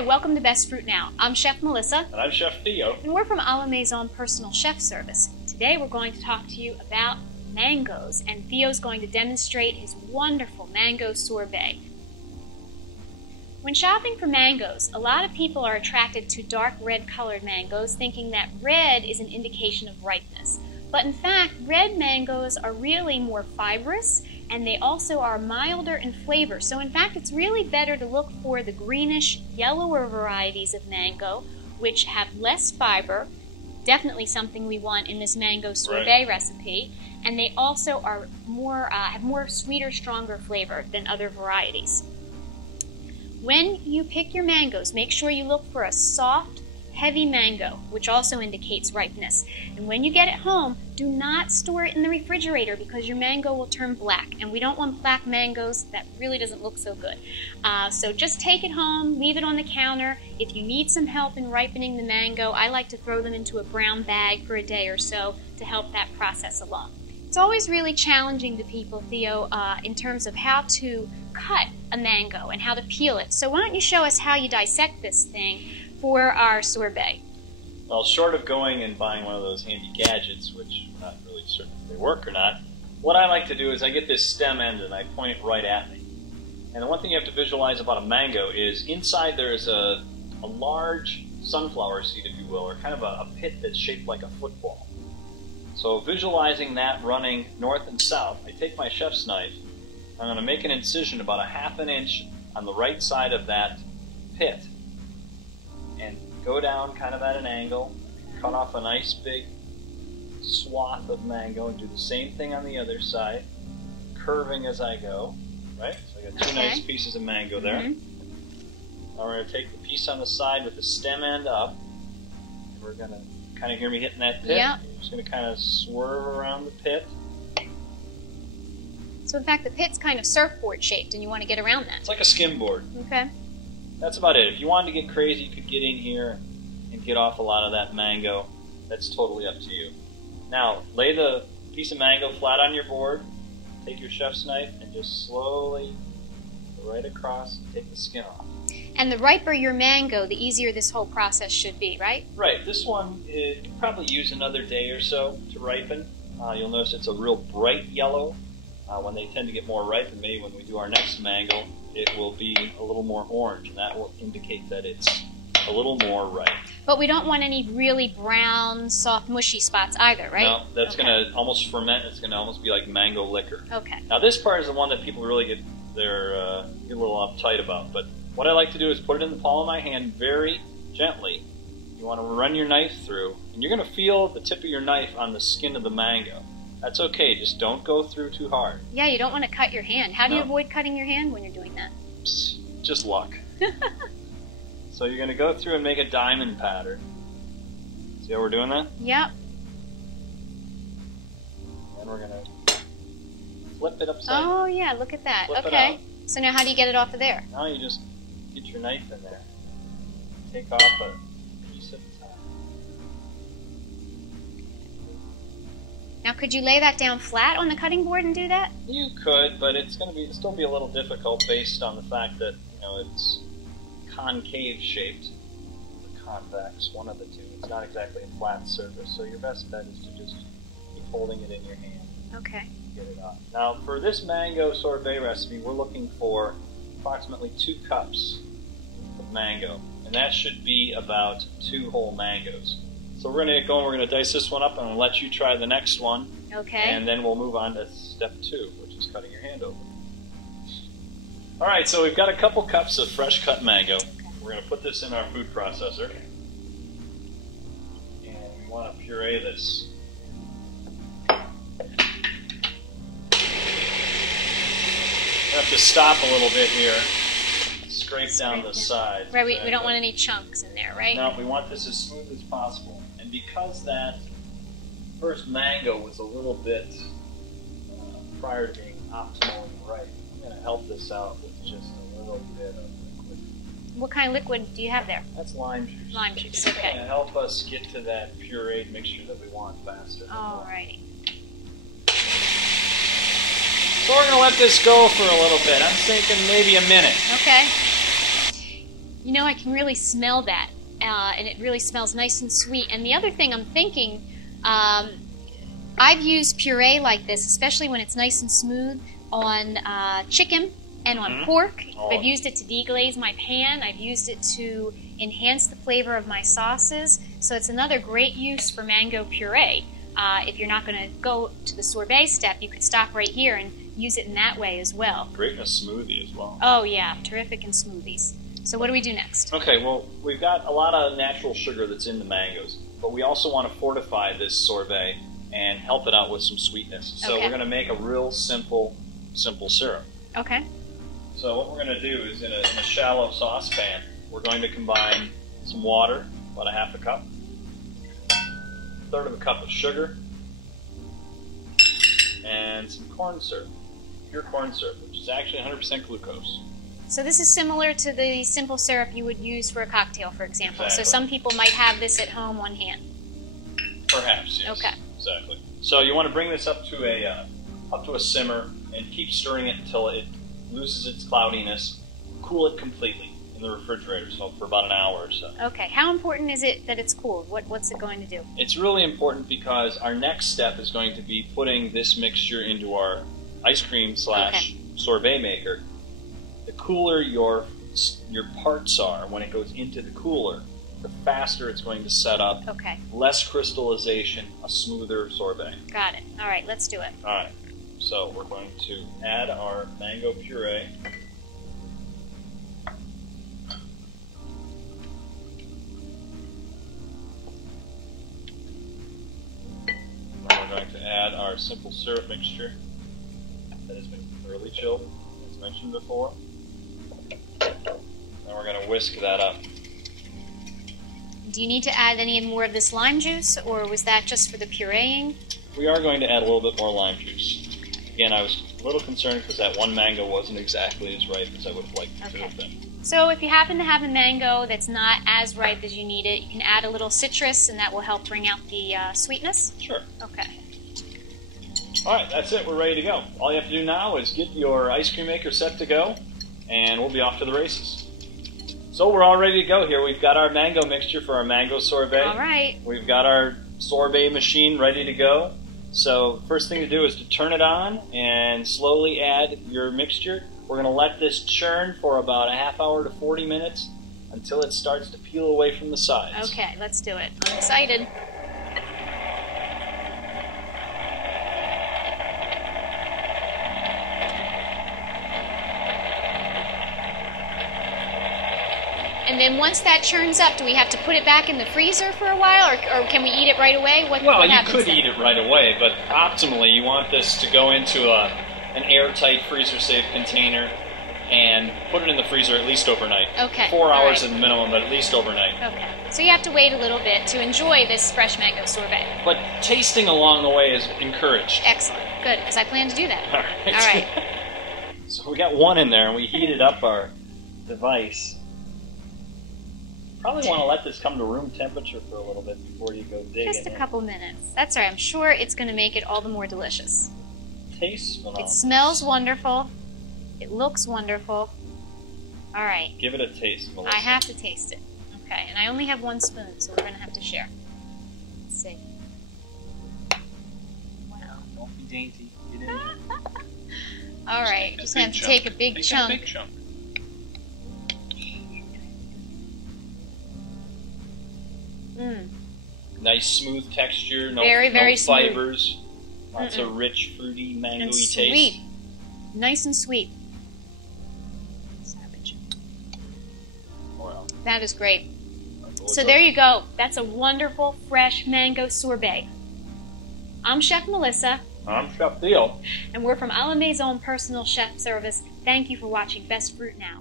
Hi, welcome to Best Fruit Now. I'm Chef Melissa. And I'm Chef Theo. And we're from A La Maison Personal Chef Service. Today we're going to talk to you about mangoes, and Theo's going to demonstrate his wonderful mango sorbet. When shopping for mangoes, a lot of people are attracted to dark red colored mangoes, thinking that red is an indication of ripeness. But in fact, red mangoes are really more fibrous, and they also are milder in flavor. So in fact, it's really better to look for the greenish, yellower varieties of mango, which have less fiber, definitely something we want in this mango sorbet recipe, and they also are more have more sweeter, stronger flavor than other varieties. When you pick your mangoes, make sure you look for a soft, heavy mango, which also indicates ripeness. And when you get it home, do not store it in the refrigerator because your mango will turn black, and we don't want black mangoes. That really doesn't look so good. So just take it home, leave it on the counter. If you need some help in ripening the mango, I like to throw them into a brown bag for a day or so to help that process along. It's always really challenging to people, Theo, in terms of how to cut a mango and how to peel it. So why don't you show us how you dissect this thing for our sorbet? Well, short of going and buying one of those handy gadgets, which we're not really certain if they work or not, what I like to do is I get this stem end and I point it right at me. And the one thing you have to visualize about a mango is inside there is a large sunflower seed, if you will, or kind of a pit that's shaped like a football. So visualizing that running north and south, I take my chef's knife, I'm going to make an incision about 1/2 inch on the right side of that pit, and go down kind of at an angle, cut off a nice big swath of mango, and do the same thing on the other side, curving as I go, right? So I got two nice pieces of mango there. Now we're going to take the piece on the side with the stem end up, and we're going to kind of hear me hitting that pit. Yeah. I'm just going to kind of swerve around the pit. So in fact, the pit's kind of surfboard shaped, and you want to get around that. It's like a skimboard. Okay. That's about it. If you wanted to get crazy, you could get in here and get off a lot of that mango. That's totally up to you. Now, lay the piece of mango flat on your board, take your chef's knife, and just slowly go right across and take the skin off. And the riper your mango, the easier this whole process should be, right? Right. This one, you probably use another day or so to ripen. You'll notice it's a real bright yellow. When they tend to get more ripe, and maybe when we do our next mango, it will be a little more orange, and that will indicate that it's a little more ripe. But we don't want any really brown, soft, mushy spots either, right? No, that's going to almost ferment. It's going to almost be like mango liquor. Okay. Now this part is the one that people really get a little uptight about. But what I like to do is put it in the palm of my hand very gently. You want to run your knife through, and you're going to feel the tip of your knife on the skin of the mango. That's okay, just don't go through too hard. Yeah, you don't want to cut your hand. How do you avoid cutting your hand when you're doing that? Just luck. So you're going to go through and make a diamond pattern. See how we're doing that? Yep. And we're going to flip it upside. Oh, yeah, look at that. Flip Okay. it out. So now how do you get it off of there? Now you just get your knife in there. Take off a piece at a time. Now, could you lay that down flat on the cutting board and do that? You could, but it's going to still be a little difficult based on the fact that it's concave shaped, or convex, one of the two. It's not exactly a flat surface, so your best bet is to just keep holding it in your hand. Okay. Get it off. Now, for this mango sorbet recipe, we're looking for approximately 2 cups of mango, and that should be about 2 whole mangoes. So we're going to get going. We're going to dice this one up, and I'll let you try the next one. Okay. And then we'll move on to step 2, which is cutting your hand open. All right, so we've got a couple cups of fresh cut mango. We're going to put this in our food processor. And we want to puree this. We have to stop a little bit here. Scrape down the sides. Right, we don't want any chunks in there, right? No, we want this as smooth as possible. And because that first mango was a little bit prior to being optimally ripe, I'm going to help this out with just a little bit of liquid. What kind of liquid do you have there? That's lime juice. Lime juice, It's okay. going to help us get to that pureed mixture that we want faster. Alrighty. So we're going to let this go for a little bit. I'm thinking maybe a minute. Okay. You know, I can really smell that, and it really smells nice and sweet. And the other thing I'm thinking, I've used puree like this, especially when it's nice and smooth, on chicken and on pork. I've used it to deglaze my pan. I've used it to enhance the flavor of my sauces. So it's another great use for mango puree. If you're not going to go to the sorbet step, you could stop right here and use it in that way as well. Great in a smoothie as well. Oh yeah, terrific in smoothies. So what do we do next? Okay, well, we've got a lot of natural sugar that's in the mangoes, but we also want to fortify this sorbet and help it out with some sweetness. So we're going to make a real simple syrup. Okay. So what we're going to do is in a shallow saucepan, we're going to combine some water, about a half a cup, a third of a cup of sugar, and some corn syrup, pure corn syrup, which is actually 100% glucose. So this is similar to the simple syrup you would use for a cocktail, for example. Exactly. So some people might have this at home on hand. Perhaps, yes. Okay. Exactly. So you want to bring this up to a simmer and keep stirring it until it loses its cloudiness. Cool it completely in the refrigerator, so for about an hour or so. Okay. How important is it that it's cooled? What's it going to do? It's really important because our next step is going to be putting this mixture into our ice cream / sorbet maker. The cooler your parts are when it goes into the cooler, the faster it's going to set up. Okay. Less crystallization, a smoother sorbet. Got it. All right, let's do it. All right. So we're going to add our mango puree. Then we're going to add our simple syrup mixture that has been thoroughly chilled, as mentioned before. Then we're going to whisk that up. Do you need to add any more of this lime juice, or was that just for the pureeing? We are going to add a little bit more lime juice. Again, I was a little concerned because that one mango wasn't exactly as ripe as I would have liked it to have been. So if you happen to have a mango that's not as ripe as you need it, you can add a little citrus, and that will help bring out the sweetness? Sure. Okay. All right, that's it. We're ready to go. All you have to do now is get your ice cream maker set to go, and we'll be off to the races. So we're all ready to go here. We've got our mango mixture for our mango sorbet. All right. We've got our sorbet machine ready to go. So first thing to do is to turn it on and slowly add your mixture. We're going to let this churn for about a half hour to 40 minutes until it starts to peel away from the sides. Okay, let's do it. I'm excited. And then once that churns up, do we have to put it back in the freezer for a while, or can we eat it right away? What you could eat it right away, but optimally you want this to go into an airtight freezer-safe container and put it in the freezer at least overnight. Okay. 4 hours is the minimum, but at least overnight. Okay. So you have to wait a little bit to enjoy this fresh mango sorbet. But tasting along the way is encouraged. Excellent. Good, because I plan to do that. All right. All right. So we got one in there, and we heated up our device. Probably want to let this come to room temperature for a little bit before you go digging. Just a couple minutes. That's all right. I'm sure it's going to make it all the more delicious. Tastes phenomenal. It smells wonderful. It looks wonderful. All right. Give it a taste, Melissa. I have to taste it. Okay, and I only have one spoon, so we're going to have to share. Let's see. Wow. Don't be dainty. Get in there. All right. Just going to have to take a big chunk. Big chunk. Nice smooth texture, no fibers, lots of rich, fruity, mango-y taste. Sweet. Nice and sweet. Savage. Wow. That is great. So there you go. That's a wonderful, fresh mango sorbet. I'm Chef Melissa. I'm Chef Theo. And we're from A La Maison Personal Chef Service. Thank you for watching Best Fruit Now.